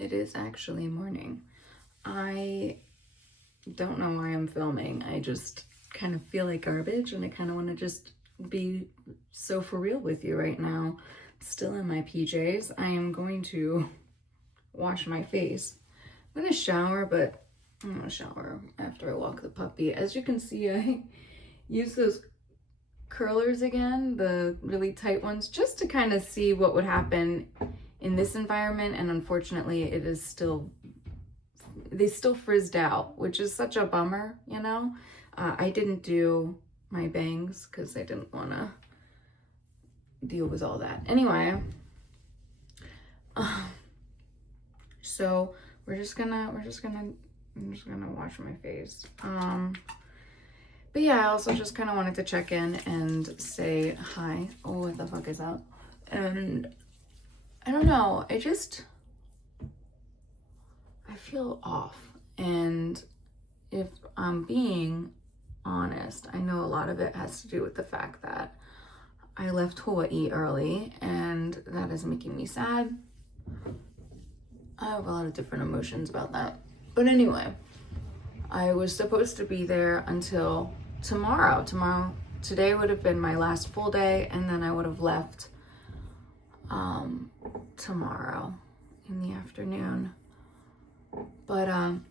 It is actually morning. I don't know why I'm filming. I just kind of feel like garbage and I kind of want to just be so for real with you right now. Still in my PJs. I am going to wash my face. I'm going to shower, but I'm going to shower after I walk the puppy. As you can see, I use those curlers again, the really tight ones, just to kind of see what would happen in this environment. And unfortunately, they still frizzed out, which is such a bummer, you know? I didn't do my bangs because I didn't want to deal with all that. Anyway, so I'm just gonna wash my face. But yeah, I also just kind of wanted to check in and say hi. Oh, what the fuck is that? And I don't know, I feel off. And if I'm being honest, I know a lot of it has to do with the fact that I left Hawaii early and that is making me sad. I have a lot of different emotions about that. But anyway, I was supposed to be there until tomorrow. Today would have been my last full day, and then I would have left tomorrow in the afternoon. But I'm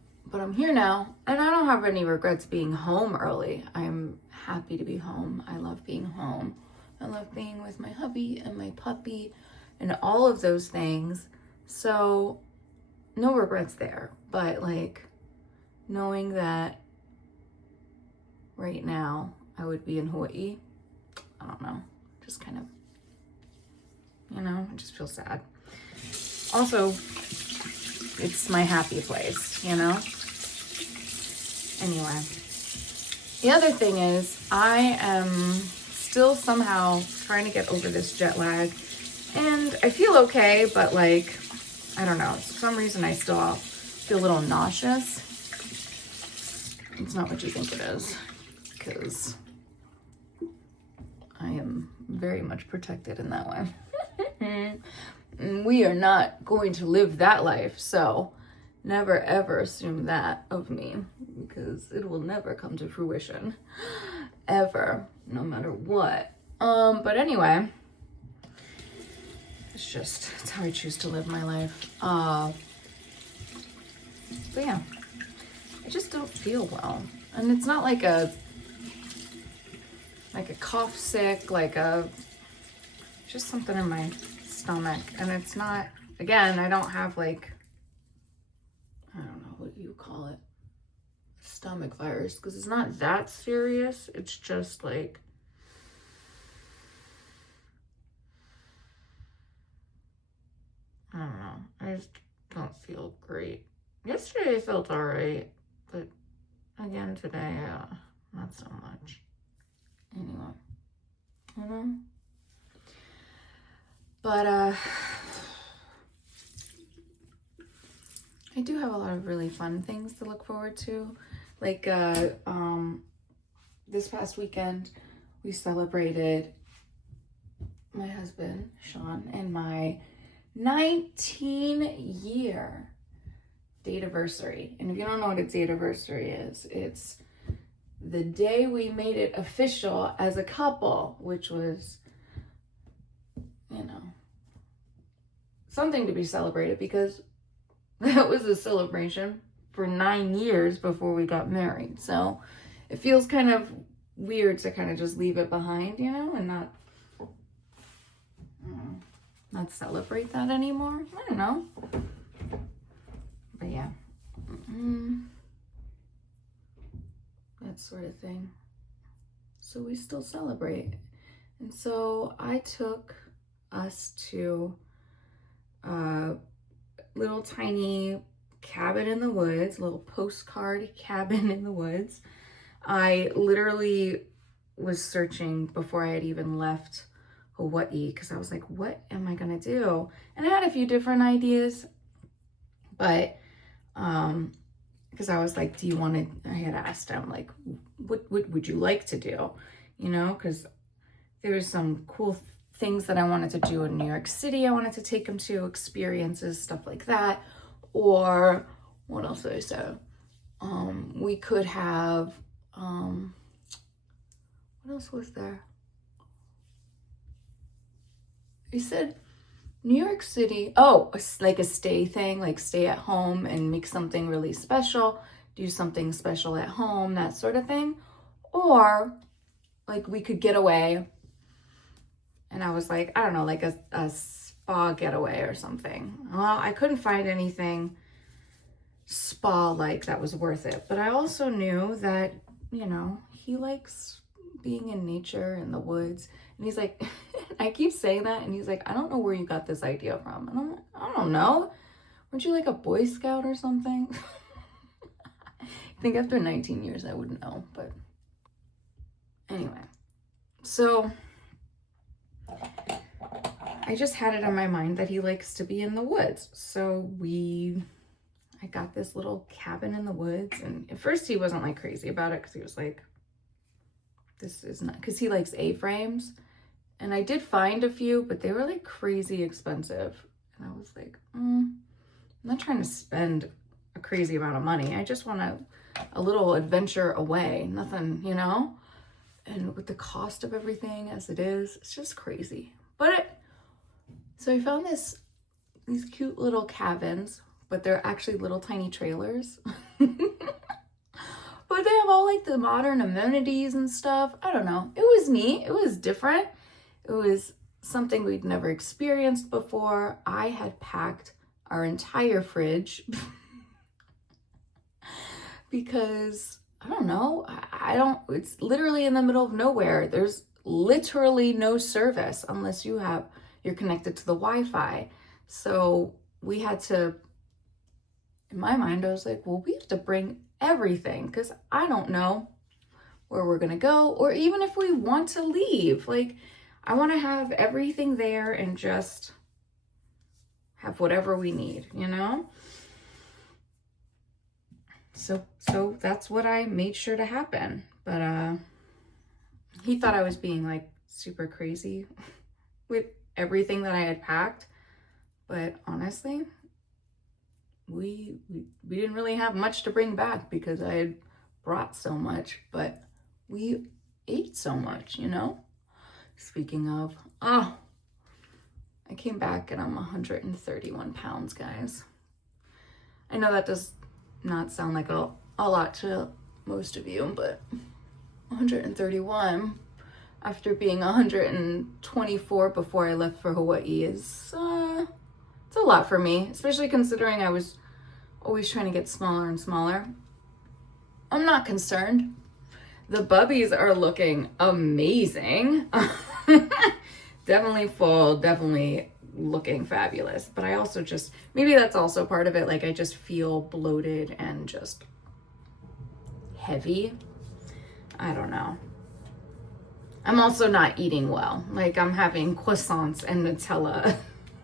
here now, and I don't have any regrets being home early. I'm happy to be home. I love being home. I love being with my hubby and my puppy and all of those things. So no regrets there. But like knowing that right now I would be in Hawaii, I don't know, just kind of, you know, I just feel sad. Also, it's my happy place, you know? Anyway, the other thing is I am still somehow trying to get over this jet lag, and I feel okay, but like, I don't know, for some reason I still feel a little nauseous. It's not what you think it is, because I am very much protected in that way. We are not going to live that life, so never ever assume that of me, because it will never come to fruition, ever, no matter what. But anyway, it's how I choose to live my life. But yeah, I just don't feel well, and it's not like a cough sick, just something in my stomach. And it's not, again, I don't have like, I don't know what you call it, stomach virus, because it's not that serious. It's just like, I don't know, I just don't feel great. Yesterday I felt all right, but again today, not so much. Anyway, you know? But I do have a lot of really fun things to look forward to. Like this past weekend, we celebrated my husband, Sean, and my 19-year date-iversary. And if you don't know what a date-iversary is, it's the day we made it official as a couple, which was, you know, something to be celebrated, because that was a celebration for 9 years before we got married. So it feels kind of weird to kind of just leave it behind, you know, and not celebrate that anymore. I don't know. But yeah, that sort of thing. So we still celebrate. And so I took us to a little tiny cabin in the woods, little postcard cabin in the woods. I literally was searching before I had even left Hawaii, because I was like, what am I gonna do? And I had a few different ideas, but because I was like, I had asked him, like, what would you like to do? You know, because there was some cool things that I wanted to do in New York City. I wanted to take him to experiences, stuff like that. Or what else did I say? We could have, what else was there? He said New York City, oh, like a stay thing, like stay at home and make something really special, do something special at home, that sort of thing. Or like we could get away. And I was like, I don't know, like a spa getaway or something. Well, I couldn't find anything spa-like that was worth it. But I also knew that, you know, he likes being in nature, in the woods. And he's like, I keep saying that, and he's like, I don't know where you got this idea from. And I'm like, I don't know. Weren't you like a Boy Scout or something? I think after 19 years, I wouldn't know. But anyway, so I just had it on my mind that he likes to be in the woods. So I got this little cabin in the woods. And at first he wasn't like crazy about it because he was like, this is not, because he likes A-frames. And I did find a few, but they were like crazy expensive. And I was like, I'm not trying to spend a crazy amount of money. I just want a little adventure away. Nothing, you know? And with the cost of everything as it is, it's just crazy. So I found these cute little cabins, but they're actually little tiny trailers. But they have all like the modern amenities and stuff. I don't know. It was neat. It was different. It was something we'd never experienced before. I had packed our entire fridge because I don't know. It's literally in the middle of nowhere. There's literally no service unless you're connected to the Wi-Fi. So we had to, in my mind, I was like, well, we have to bring everything because I don't know where we're going to go or even if we want to leave. Like, I want to have everything there and just have whatever we need, you know? So that's what I made sure to happen. But he thought I was being like super crazy with everything that I had packed. But honestly, we didn't really have much to bring back because I had brought so much, but we ate so much, you know? Speaking of, I came back and I'm 131 pounds, guys. I know that does not sound like a lot to most of you, but 131 after being 124 before I left for Hawaii is, it's a lot for me, especially considering I was always trying to get smaller and smaller. I'm not concerned. The bubbies are looking amazing. Definitely full, definitely looking fabulous. But I also just, maybe that's also part of it. Like I just feel bloated and just heavy. I don't know. I'm also not eating well. Like I'm having croissants and Nutella.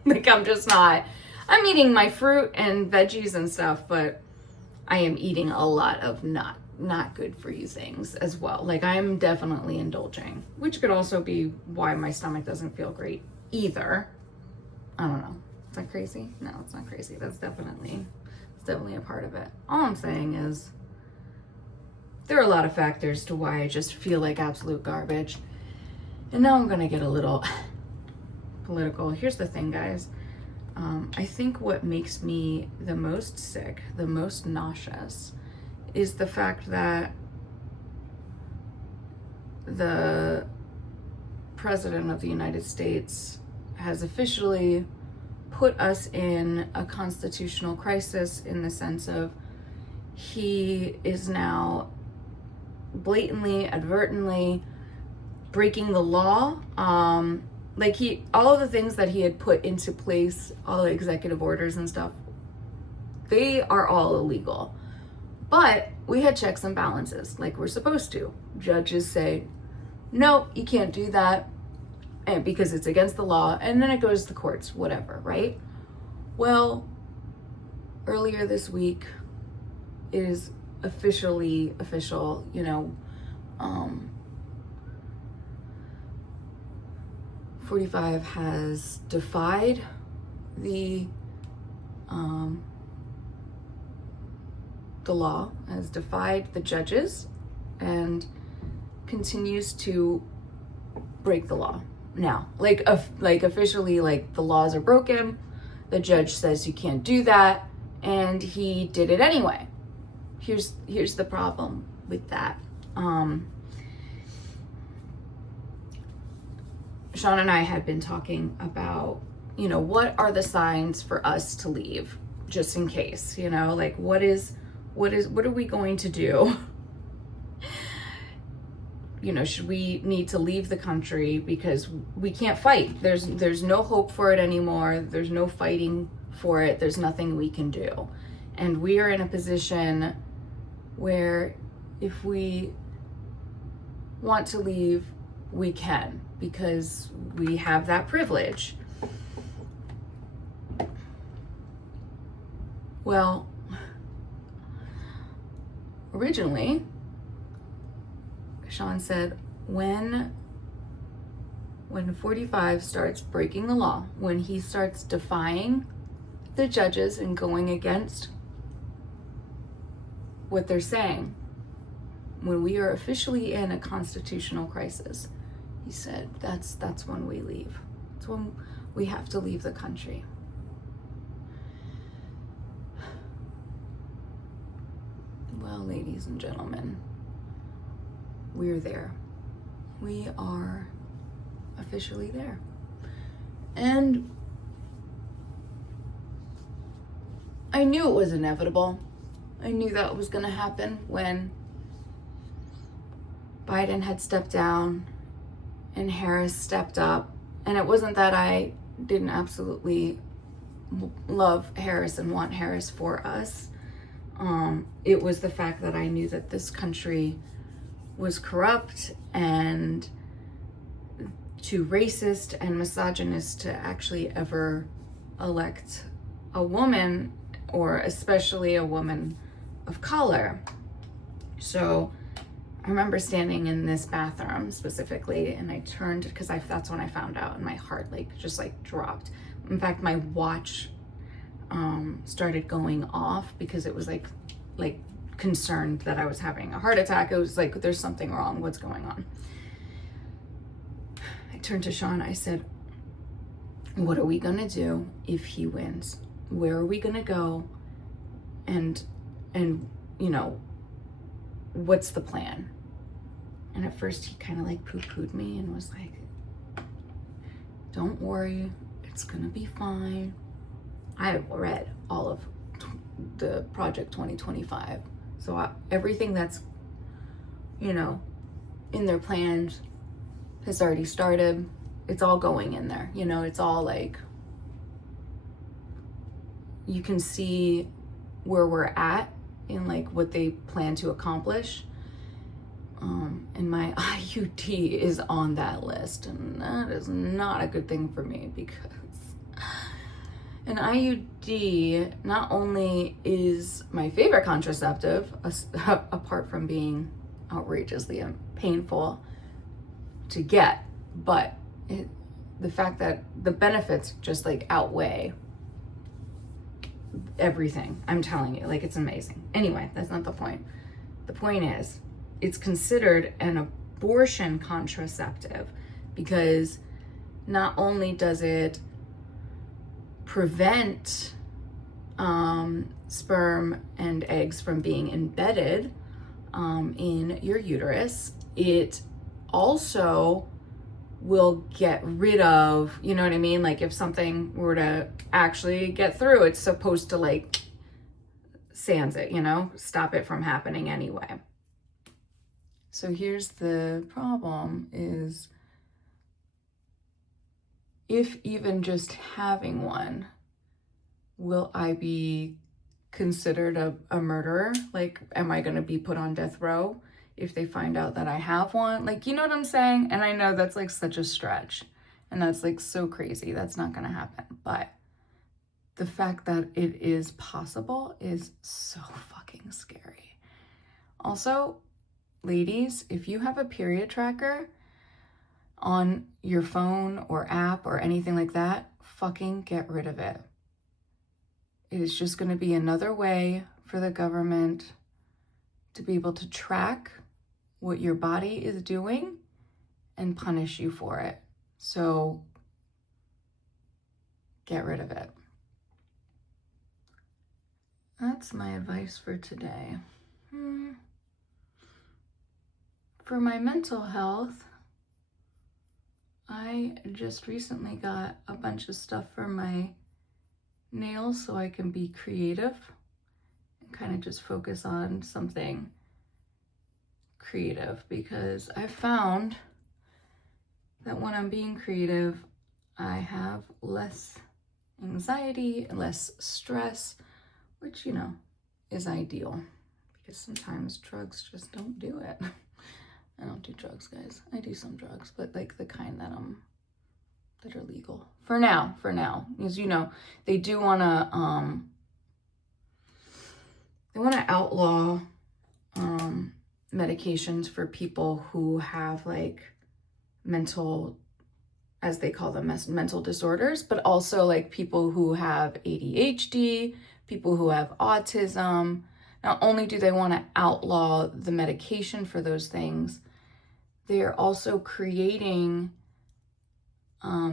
Like I'm eating my fruit and veggies and stuff, but I am eating a lot of not good for you things as well. Like I'm definitely indulging, which could also be why my stomach doesn't feel great either. I don't know. Is that crazy? No, it's not crazy. It's definitely a part of it. All I'm saying is there are a lot of factors to why I just feel like absolute garbage. And now I'm gonna get a little political. Here's the thing, guys. I think what makes me the most sick, the most nauseous, is the fact that the President of the United States has officially put us in a constitutional crisis in the sense of he is now blatantly, advertently breaking the law. Like all of the things that he had put into place, all the executive orders and stuff, they are all illegal. But we had checks and balances like we're supposed to. Judges say, no, you can't do that, and because it's against the law, and then it goes to the courts, whatever, right? Well, earlier this week is official, you know, 45 has defied the the law, has defied the judges, and continues to break the law now. Like officially, like, the laws are broken. The judge says you can't do that, and he did it anyway. Here's the problem with that. Sean and I had been talking about, what are the signs for us to leave, just in case, like, what are we going to do? Should we need to leave the country because we can't fight? There's no hope for it anymore. There's no fighting for it. There's nothing we can do. And we are in a position where if we want to leave, we can, because we have that privilege. Well, originally, Sean said, when 45 starts breaking the law, when he starts defying the judges and going against what they're saying, when we are officially in a constitutional crisis, he said, that's when we leave. It's when we have to leave the country. Well, ladies and gentlemen, we're there. We are officially there. And I knew it was inevitable. I knew that was going to happen when Biden had stepped down and Harris stepped up. And it wasn't that I didn't absolutely love Harris and want Harris for us. It was the fact that I knew that this country was corrupt and too racist and misogynist to actually ever elect a woman, or especially a woman of color. So I remember standing in this bathroom specifically, and I turned, because that's when I found out, and my heart just dropped. In fact, my watch started going off because it was like concerned that I was having a heart attack. It was like, there's something wrong. What's going on? I turned to Sean. I said, what are we going to do if he wins? Where are we going to go? And what's the plan? And at first he kind of poo-pooed me and was like, don't worry, it's going to be fine. I have read all of the Project 2025. So everything that's, in their plans has already started. It's all going in there. It's all you can see where we're at in what they plan to accomplish. And my IUD is on that list, and that is not a good thing for me, because an IUD not only is my favorite contraceptive, apart from being outrageously painful to get, but the fact that the benefits just outweigh everything. I'm telling you, it's amazing. Anyway, that's not the point. The point is, it's considered an abortion contraceptive because not only does it prevent sperm and eggs from being embedded in your uterus, it also will get rid of, you know what I mean? If something were to actually get through, it's supposed to sans it, stop it from happening anyway. So here's the problem is, if even just having one, will I be considered a murderer? Am I going to be put on death row if they find out that I have one? You know what I'm saying? And I know that's such a stretch, and that's so crazy. That's not going to happen. But the fact that it is possible is so fucking scary. Also, ladies, if you have a period tracker on your phone or app or anything like that, fucking get rid of it. It is just going to be another way for the government to be able to track what your body is doing and punish you for it. So get rid of it. That's my advice for today. For my mental health, I just recently got a bunch of stuff for my nails so I can be creative and kind of just focus on something creative, because I found that when I'm being creative, I have less anxiety and less stress, which, you know, is ideal, because sometimes drugs just don't do it. I don't do drugs, guys. I do some drugs, but like the kind that are legal for now, because, you know, they do want to outlaw medications for people who have like mental, as they call them, mental disorders, but also like people who have ADHD, people who have autism. Not only do they want to outlaw the medication for those things, they are also creating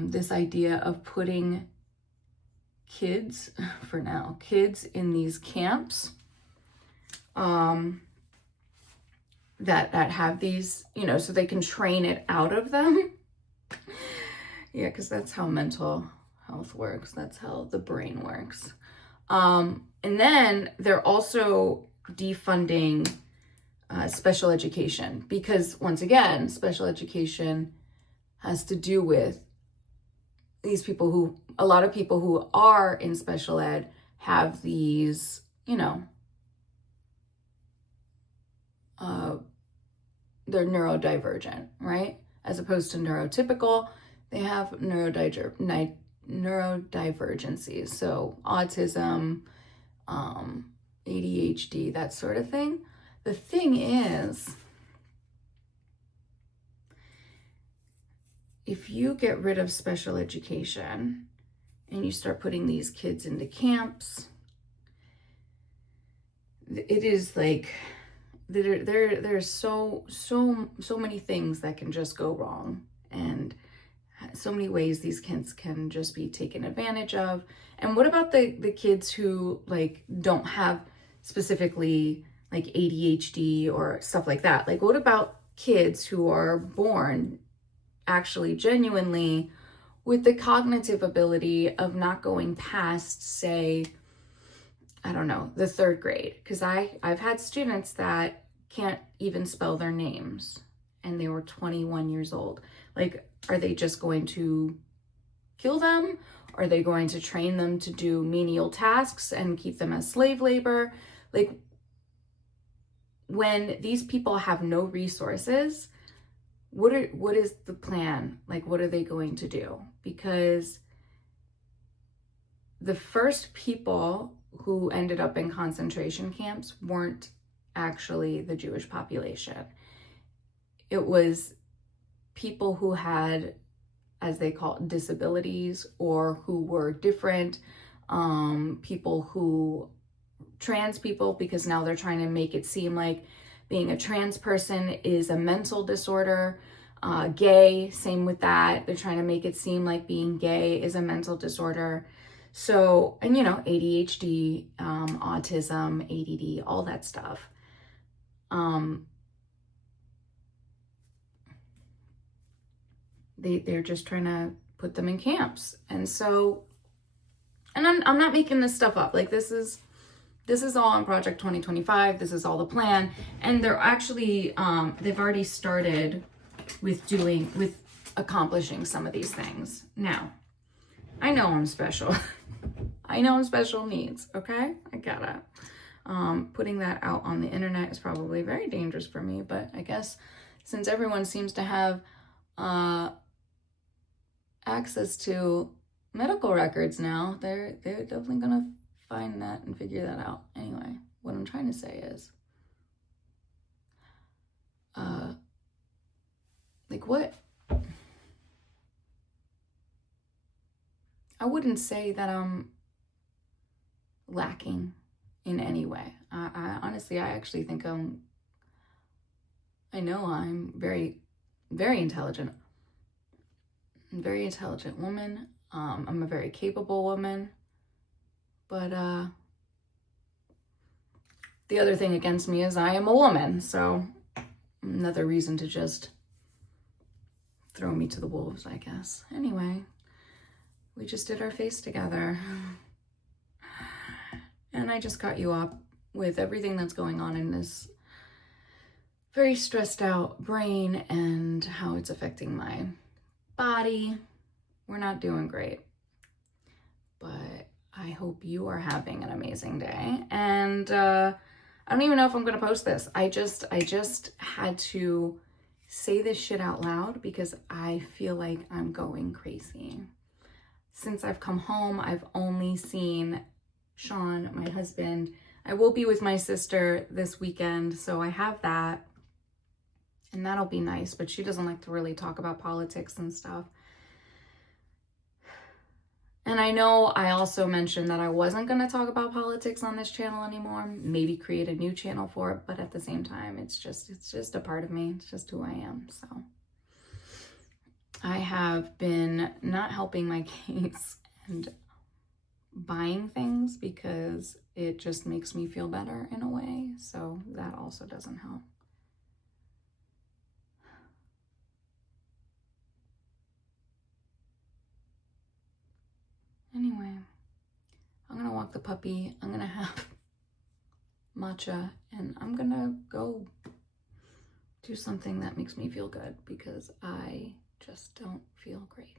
this idea of putting kids, for now, kids in these camps that have these, you know, so they can train it out of them. Yeah, because that's how mental health works. That's how the brain works. And then they're also defunding special education, because once again, special education has to do with these people who, a lot of people who are in special ed have these, you know, they're neurodivergent, right? As opposed to neurotypical, they have neurodivergencies. So autism, ADHD, that sort of thing. The thing is, if you get rid of special education and you start putting these kids into camps, it is like there's so many things that can just go wrong, and so many ways these kids can just be taken advantage of. And what about the kids who like don't have specifically like ADHD or stuff like that? Like, what about kids who are born actually genuinely with the cognitive ability of not going past, say, I don't know, the 3rd grade? Because I've had students that can't even spell their names, and they were 21 years old. Like, are they just going to kill them? Are they going to train them to do menial tasks and keep them as slave labor? Like, when these people have no resources, what is the plan? Like, what are they going to do? Because the first people who ended up in concentration camps weren't actually the Jewish population. It was people who had, as they call it, disabilities, or who were different, people who, trans people, because now they're trying to make it seem like being a trans person is a mental disorder. Gay, same with that. They're trying to make it seem like being gay is a mental disorder. So, and you know, ADHD, autism, ADD, all that stuff. They're just trying to put them in camps. And so, and I'm not making this stuff up. Like, this is all on Project 2025. This is all the plan. And they're actually, they've already started with accomplishing some of these things. Now, I know I'm special. I know I'm special needs, okay? I get it. Putting that out on the internet is probably very dangerous for me, but I guess since everyone seems to have access to medical records now, they're definitely gonna find that and figure that out. Anyway, what I'm trying to say is, like, what? I wouldn't say that I'm lacking in any way. I honestly, I actually think I know I'm very, very intelligent. I'm a very intelligent woman. I'm a very capable woman. But the other thing against me is I am a woman. So another reason to just throw me to the wolves, I guess. Anyway, we just did our face together. And I just caught you up with everything that's going on in this very stressed out brain and how it's affecting my body. We're not doing great. But I hope you are having an amazing day. And I don't even know if I'm going to post this. I just had to say this shit out loud because I feel like I'm going crazy. Since I've come home, I've only seen Sean, my husband. I will be with my sister this weekend, so I have that. And that'll be nice, but she doesn't like to really talk about politics and stuff. And I know I also mentioned that I wasn't going to talk about politics on this channel anymore, maybe create a new channel for it, but at the same time, it's just a part of me. It's just who I am. So I have been not helping my case and buying things because it just makes me feel better in a way. So that also doesn't help. Anyway, I'm gonna walk the puppy. I'm gonna have matcha and I'm gonna go do something that makes me feel good because I just don't feel great.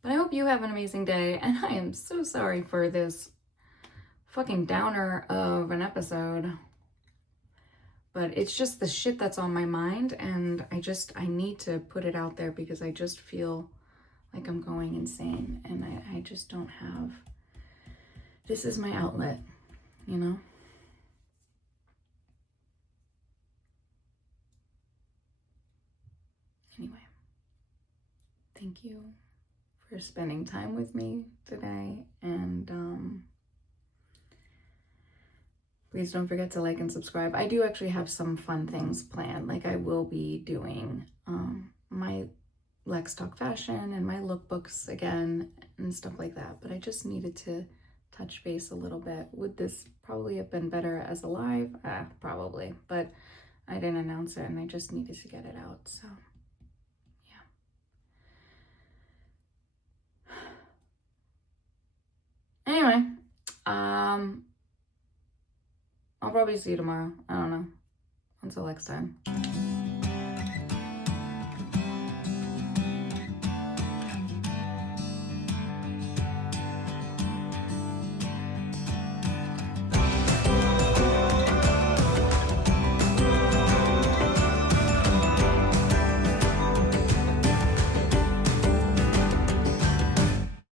But I hope you have an amazing day, and I am so sorry for this fucking downer of an episode. But it's just the shit that's on my mind, and I need to put it out there because I just feel like I'm going insane, and I just don't have, this is my outlet, you know? Anyway, thank you for spending time with me today, and please don't forget to like and subscribe. I do actually have some fun things planned, like I will be doing my Lex Talk Fashion and my lookbooks again and stuff like that, but I just needed to touch base a little bit. Would this probably have been better as a live? Probably, but I didn't announce it and I just needed to get it out, so yeah. Anyway, I'll probably see you tomorrow. I don't know. Until next time.